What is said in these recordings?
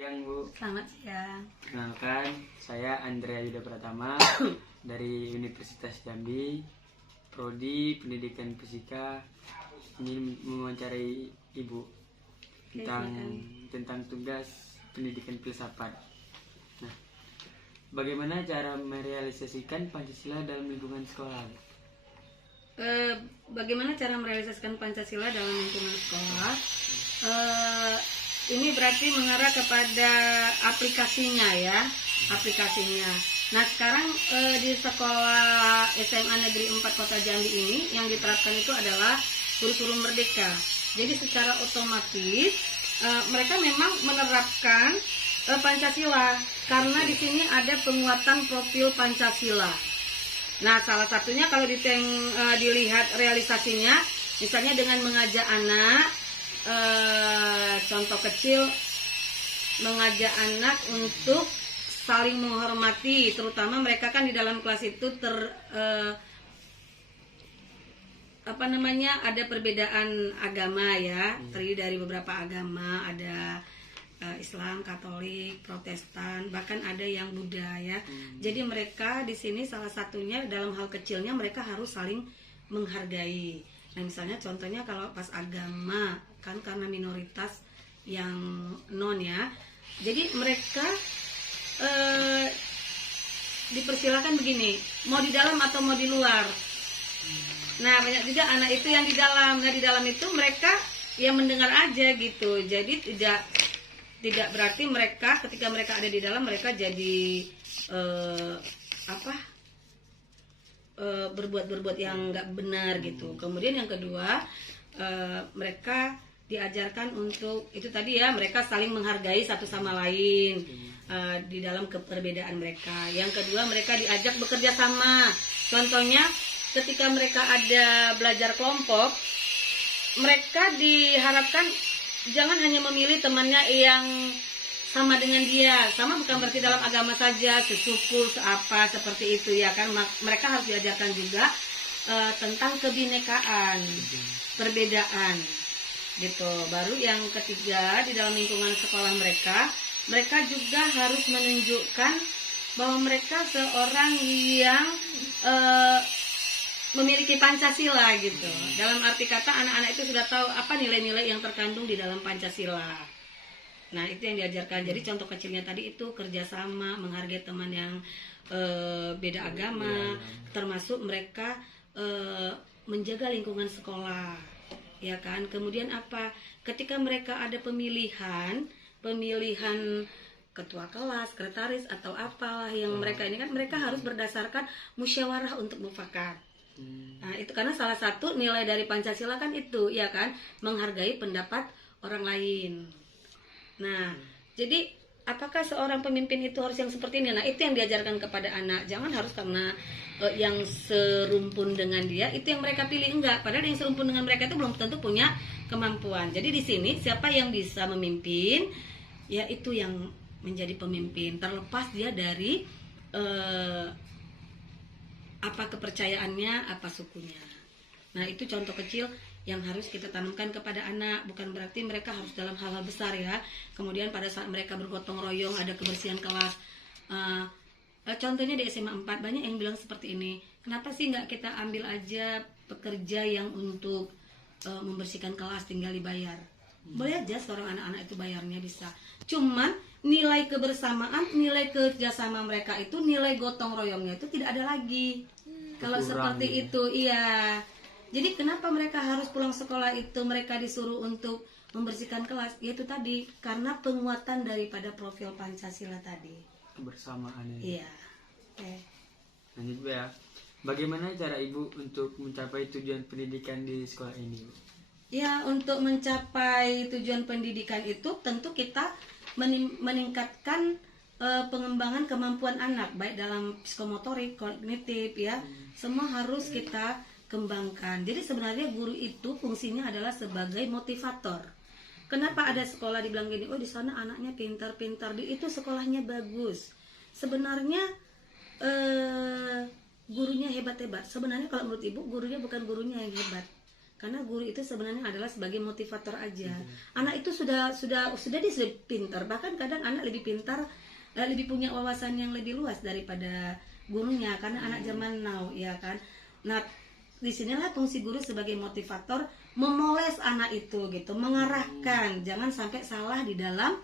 siang, Bu. Selamat siang. Kenalkan, saya Andrea Yuda Pratama dari Universitas Jambi, Prodi Pendidikan Fisika. Ingin mewawancarai Ibu tentang tugas pendidikan filsafat. Nah, bagaimana cara merealisasikan Pancasila dalam lingkungan sekolah? Bagaimana cara merealisasikan Pancasila dalam lingkungan sekolah? Ini berarti mengarah kepada aplikasinya ya, aplikasinya. Nah sekarang di sekolah SMA Negeri 4 Kota Jambi ini yang diterapkan itu adalah kurikulum merdeka. Jadi secara otomatis mereka memang menerapkan Pancasila karena di sini ada penguatan profil Pancasila. Nah salah satunya kalau dilihat realisasinya, misalnya dengan mengajak anak. Contoh kecil, mengajak anak untuk saling menghormati, terutama mereka kan di dalam kelas itu ada perbedaan agama ya, terdiri dari beberapa agama, ada Islam, Katolik, Protestan, bahkan ada yang Buddha ya. Jadi mereka di sini salah satunya dalam hal kecilnya mereka harus saling menghargai. Nah misalnya contohnya kalau pas agama kan karena minoritas yang non ya, jadi mereka dipersilakan begini, mau di dalam atau mau di luar. Nah banyak juga anak itu yang di dalam. Nah di dalam itu mereka yang mendengar aja gitu. Jadi tidak berarti mereka ketika mereka ada di dalam mereka jadi berbuat yang nggak benar gitu. Kemudian yang kedua mereka diajarkan untuk itu tadi ya, mereka saling menghargai satu sama lain di dalam keperbedaan mereka. Yang kedua mereka diajak bekerja sama. Contohnya ketika mereka ada belajar kelompok, mereka diharapkan jangan hanya memilih temannya yang sama dengan dia, sama bukan berarti dalam agama saja, sesuku, seapa, seperti itu ya kan. Mereka harus diajarkan juga tentang kebinekaan, perbedaan gitu. Baru yang ketiga, di dalam lingkungan sekolah mereka juga harus menunjukkan bahwa mereka seorang yang memiliki Pancasila gitu. Dalam arti kata anak-anak itu sudah tahu apa nilai-nilai yang terkandung di dalam Pancasila. Nah itu yang diajarkan. Jadi contoh kecilnya tadi itu kerjasama, menghargai teman yang beda agama, termasuk mereka menjaga lingkungan sekolah, ya kan. Kemudian apa? Ketika mereka ada pemilihan ketua kelas, sekretaris atau apalah yang mereka ini kan mereka harus berdasarkan musyawarah untuk mufakat. Nah itu karena salah satu nilai dari Pancasila kan itu, ya kan, menghargai pendapat orang lain. Nah, jadi apakah seorang pemimpin itu harus yang seperti ini? Nah, itu yang diajarkan kepada anak. Jangan harus karena yang serumpun dengan dia itu yang mereka pilih, enggak. Padahal yang serumpun dengan mereka itu belum tentu punya kemampuan. Jadi di sini siapa yang bisa memimpin, ya itu yang menjadi pemimpin. Terlepas dia dari apa kepercayaannya, apa sukunya. Nah, itu contoh kecil yang harus kita tanamkan kepada anak. Bukan berarti mereka harus dalam hal-hal besar ya. Kemudian pada saat mereka bergotong royong ada kebersihan kelas, contohnya di SMA 4 banyak yang bilang seperti ini, kenapa sih nggak kita ambil aja pekerja yang untuk membersihkan kelas tinggal dibayar. Boleh aja seorang anak-anak itu bayarnya bisa, cuman nilai kebersamaan, nilai kerjasama mereka itu, nilai gotong royongnya itu tidak ada lagi kalau seperti itu. Iya. Jadi kenapa mereka harus pulang sekolah itu mereka disuruh untuk membersihkan kelas? Yaitu tadi karena penguatan daripada profil Pancasila tadi. Kebersamaan ini. Iya. Oke. Lanjut Bu ya. Bagaimana cara Ibu untuk mencapai tujuan pendidikan di sekolah ini, Bu? Ya, untuk mencapai tujuan pendidikan itu tentu kita meningkatkan pengembangan kemampuan anak baik dalam psikomotorik, kognitif ya. Semua harus kita kembangkan. Jadi sebenarnya guru itu fungsinya adalah sebagai motivator. Kenapa ada sekolah dibilang gini, oh di sana anaknya pintar-pintar, itu sekolahnya bagus. Sebenarnya gurunya hebat-hebat. Sebenarnya kalau menurut Ibu gurunya bukan gurunya yang hebat, Karena guru itu sebenarnya adalah sebagai motivator aja. Anak itu sudah dia sudah pintar, bahkan kadang anak lebih pintar, lebih punya wawasan yang lebih luas daripada gurunya, karena anak zaman now, ya kan. Nah, disinilah fungsi guru sebagai motivator, memoles anak itu gitu, mengarahkan, jangan sampai salah di dalam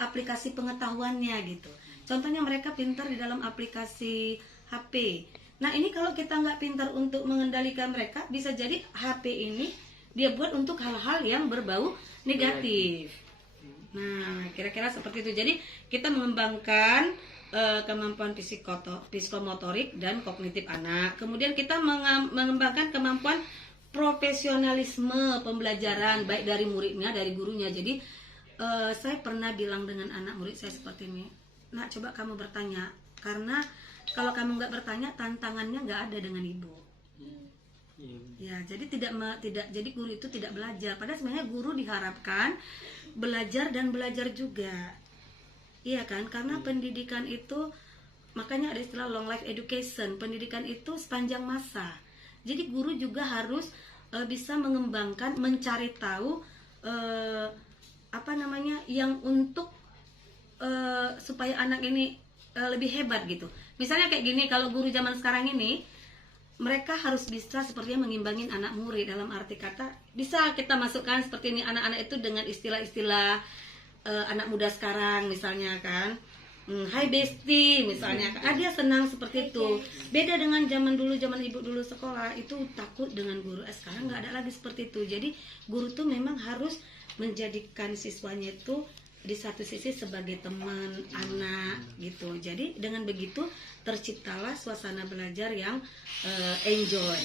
aplikasi pengetahuannya gitu. Contohnya mereka pintar di dalam aplikasi HP. Nah, ini kalau kita nggak pintar untuk mengendalikan mereka, bisa jadi HP ini dia buat untuk hal-hal yang berbau negatif. Nah, kira-kira seperti itu. Jadi kita mengembangkan kemampuan psikomotorik dan kognitif anak. Kemudian kita mengembangkan kemampuan profesionalisme pembelajaran, baik dari muridnya, dari gurunya. Jadi saya pernah bilang dengan anak murid saya seperti ini, nak, coba kamu bertanya, karena kalau kamu nggak bertanya, tantangannya nggak ada dengan ibu. Ya, jadi jadi guru itu tidak belajar. Padahal sebenarnya guru diharapkan belajar dan belajar juga. Iya kan? Karena pendidikan itu, makanya ada istilah long life education. Pendidikan itu sepanjang masa. Jadi guru juga harus bisa mengembangkan, mencari tahu yang untuk supaya anak ini lebih hebat gitu. Misalnya kayak gini, kalau guru zaman sekarang ini, mereka harus bisa sepertinya mengimbangin anak murid, dalam arti kata bisa kita masukkan seperti ini anak-anak itu dengan istilah-istilah anak muda sekarang misalnya kan, hai bestie misalnya kan, dia senang seperti itu. Beda dengan zaman dulu, zaman ibu dulu sekolah itu takut dengan guru. Sekarang nggak ada lagi seperti itu. Jadi guru tuh memang harus menjadikan siswanya itu di satu sisi sebagai teman anak gitu. Jadi dengan begitu terciptalah suasana belajar yang enjoy.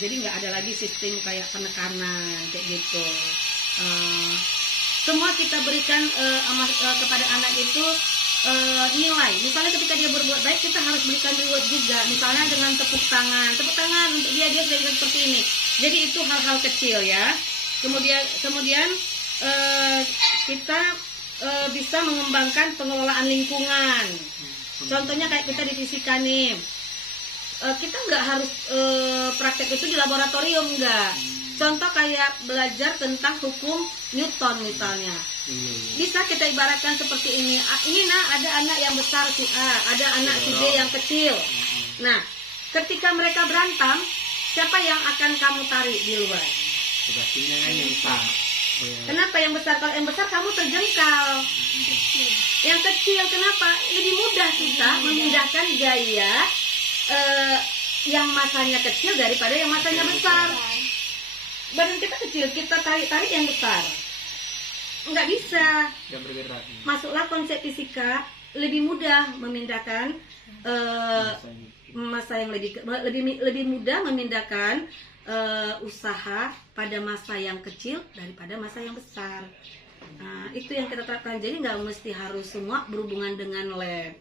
Jadi nggak ada lagi sistem kayak penekanan kayak gitu. Semua kita berikan kepada anak itu nilai. Misalnya ketika dia berbuat baik, kita harus berikan reward juga. Misalnya dengan tepuk tangan untuk dia sudah seperti ini. Jadi itu hal-hal kecil ya. Kemudian kita bisa mengembangkan pengelolaan lingkungan. Contohnya kayak kita di fisika nih, kita nggak harus praktek itu di laboratorium, enggak. Contoh kayak belajar tentang hukum Newton misalnya. Bisa kita ibaratkan seperti ini. Ini ada anak yang besar si A, ada anak si B yang kecil. Nah, ketika mereka berantem, siapa yang akan kamu tarik di luar? Pastinya kan yang besar. Kenapa yang besar? Kalau yang besar kamu terjengkal. Yang kecil kenapa? Lebih mudah kita memindahkan gaya yang masanya kecil daripada yang masanya besar. Badan kita kecil, kita tarik yang besar, nggak bisa. Nggak bergerak. Masuklah konsep fisika, lebih mudah memindahkan masa yang lebih mudah memindahkan usaha pada masa yang kecil daripada masa yang besar. Nah, itu yang kita terapkan. Jadi nggak mesti harus semua berhubungan dengan lab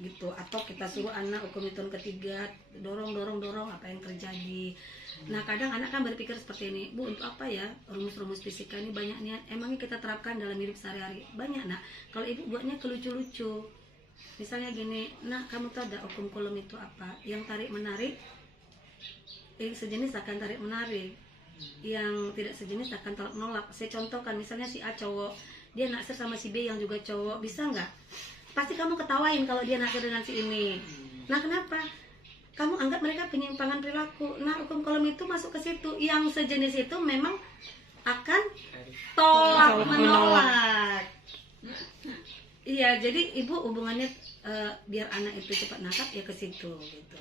gitu, atau kita suruh anak hukum hitung ketiga dorong apa yang terjadi. Nah, kadang anak kan berpikir seperti ini, Bu, untuk apa ya rumus-rumus fisika ini banyaknya, emangnya kita terapkan dalam hidup sehari-hari? Banyak, nak. Kalau ibu buatnya kelucu-lucu, misalnya gini, nah, kamu tahu ada hukum Coulomb itu apa? Yang tarik menarik, yang sejenis akan tarik menarik, yang tidak sejenis akan tolak menolak. Saya contohkan, misalnya si A cowok, dia naksir sama si B yang juga cowok, bisa nggak? Pasti kamu ketawain kalau dia naksir dengan si ini. Nah, kenapa? Kamu anggap mereka penyimpangan perilaku. Nah, hukum Coulomb itu masuk ke situ. Yang sejenis itu memang akan tolak menolak. Iya, jadi ibu hubungannya biar anak itu cepat nangkap ya ke situ gitu.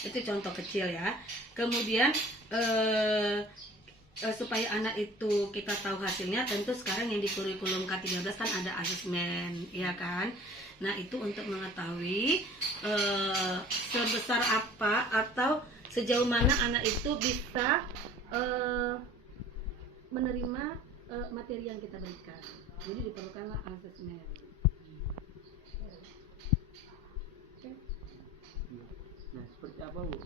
Itu contoh kecil ya. Kemudian supaya anak itu kita tahu hasilnya, tentu sekarang yang di kurikulum K13 kan ada asesmen, ya kan? Nah, itu untuk mengetahui sebesar apa atau sejauh mana anak itu bisa menerima materi yang kita berikan. Jadi diperlukanlah asesmen. Nah, seperti apa, Bu,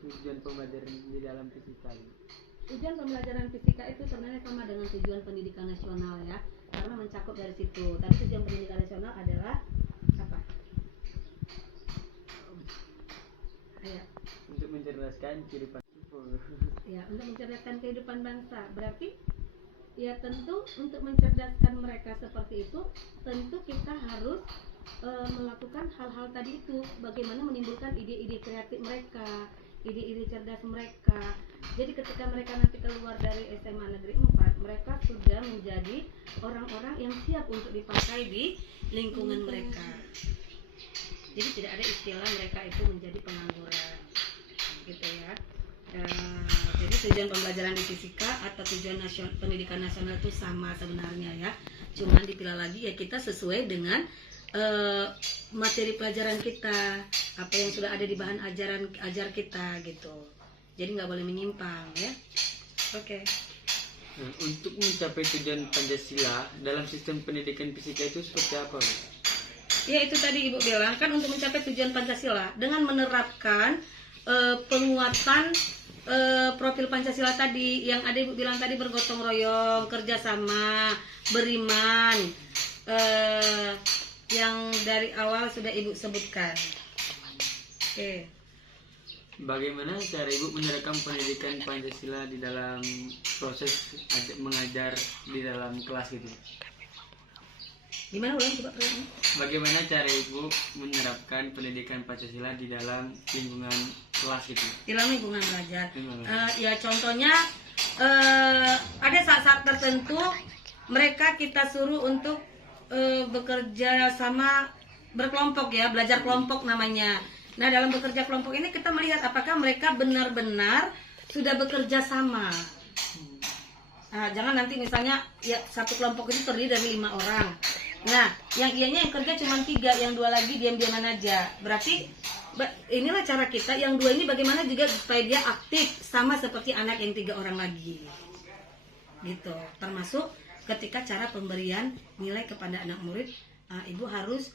tujuan pembelajaran di dalam fisika ini? Tujuan pembelajaran fisika itu sebenarnya sama dengan tujuan pendidikan nasional ya, karena mencakup dari situ. Tapi tujuan pendidikan nasional adalah apa? untuk mencerdaskan kehidupan. Ya, untuk mencerdaskan kehidupan bangsa. Berarti ya tentu untuk mencerdaskan mereka seperti itu, tentu kita harus melakukan hal-hal tadi itu. Bagaimana menimbulkan ide-ide kreatif mereka, ide-ide cerdas mereka. Jadi ketika mereka nanti keluar dari SMA Negeri 4, mereka sudah menjadi orang-orang yang siap untuk dipakai di lingkungan mereka. Jadi tidak ada istilah mereka itu menjadi pengangguran, gitu ya. Jadi tujuan pembelajaran di fisika atau tujuan pendidikan nasional itu sama sebenarnya ya. Cuman dipilah lagi ya kita sesuai dengan materi pelajaran kita, apa yang sudah ada di bahan ajar kita gitu. Jadi nggak boleh menyimpang ya. Oke. Nah, untuk mencapai tujuan Pancasila dalam sistem pendidikan fisika itu seperti apa, Bu? Ya itu tadi Ibu bilang kan untuk mencapai tujuan Pancasila dengan menerapkan penguatan profil Pancasila tadi yang ada Ibu bilang tadi, bergotong royong, kerjasama, beriman, yang dari awal sudah Ibu sebutkan. Oke. Bagaimana cara Ibu menerapkan pendidikan Pancasila di dalam proses mengajar di dalam kelas gitu? Gimana ulang coba pertanyaannya? Bagaimana cara Ibu menerapkan pendidikan Pancasila di dalam lingkungan kelas gitu? Di dalam lingkungan belajar. Ya contohnya ada saat-saat tertentu mereka kita suruh untuk bekerja sama berkelompok ya, belajar kelompok namanya. Nah dalam bekerja kelompok ini kita melihat apakah mereka benar-benar sudah bekerja sama. Nah, jangan nanti misalnya ya satu kelompok itu terdiri dari 5 orang. Nah yang ianya yang kerja cuma 3, yang 2 lagi diam-diaman aja. Berarti inilah cara kita, yang 2 ini bagaimana juga supaya dia aktif sama seperti anak yang 3 orang lagi. Gitu. Termasuk ketika cara pemberian nilai kepada anak murid, Ibu harus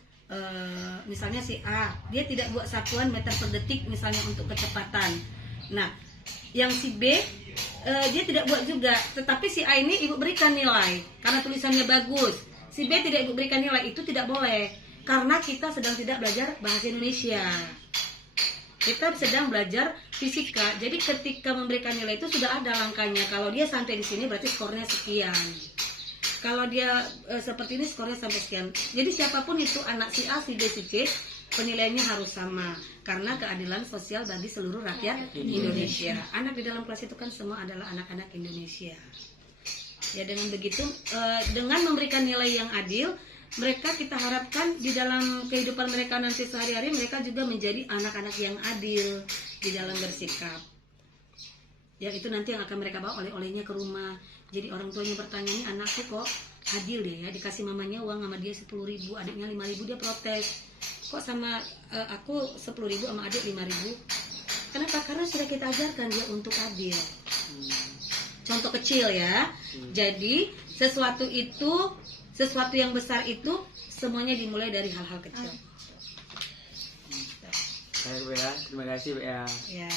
misalnya si A, dia tidak buat satuan meter per detik misalnya untuk kecepatan. Nah, yang si B dia tidak buat juga, tetapi si A ini Ibu berikan nilai karena tulisannya bagus. Si B tidak Ibu berikan nilai, itu tidak boleh karena kita sedang tidak belajar bahasa Indonesia. Kita sedang belajar fisika. Jadi ketika memberikan nilai itu sudah ada langkahnya. Kalau dia sampai di sini berarti skornya sekian. Kalau dia seperti ini skornya sampai sekian. Jadi siapapun itu anak si A, si B, si C, penilaiannya harus sama karena keadilan sosial bagi seluruh rakyat Indonesia. Anak di dalam kelas itu kan semua adalah anak-anak Indonesia. Ya dengan begitu, dengan memberikan nilai yang adil, mereka kita harapkan di dalam kehidupan mereka nanti sehari-hari mereka juga menjadi anak-anak yang adil di dalam bersikap. Ya itu nanti yang akan mereka bawa oleh-olehnya ke rumah. Jadi orang tuanya bertanya, ini anakku kok adil deh ya, dikasih mamanya uang sama dia 10.000, adiknya 5.000, dia protes. Kok sama aku 10.000 sama adik 5.000? Kenapa? Karena sudah kita ajarkan dia untuk adil. Contoh kecil ya. Jadi sesuatu yang besar itu semuanya dimulai dari hal-hal kecil. Baik, Bu ya. Terima kasih, Bu ya. Ya.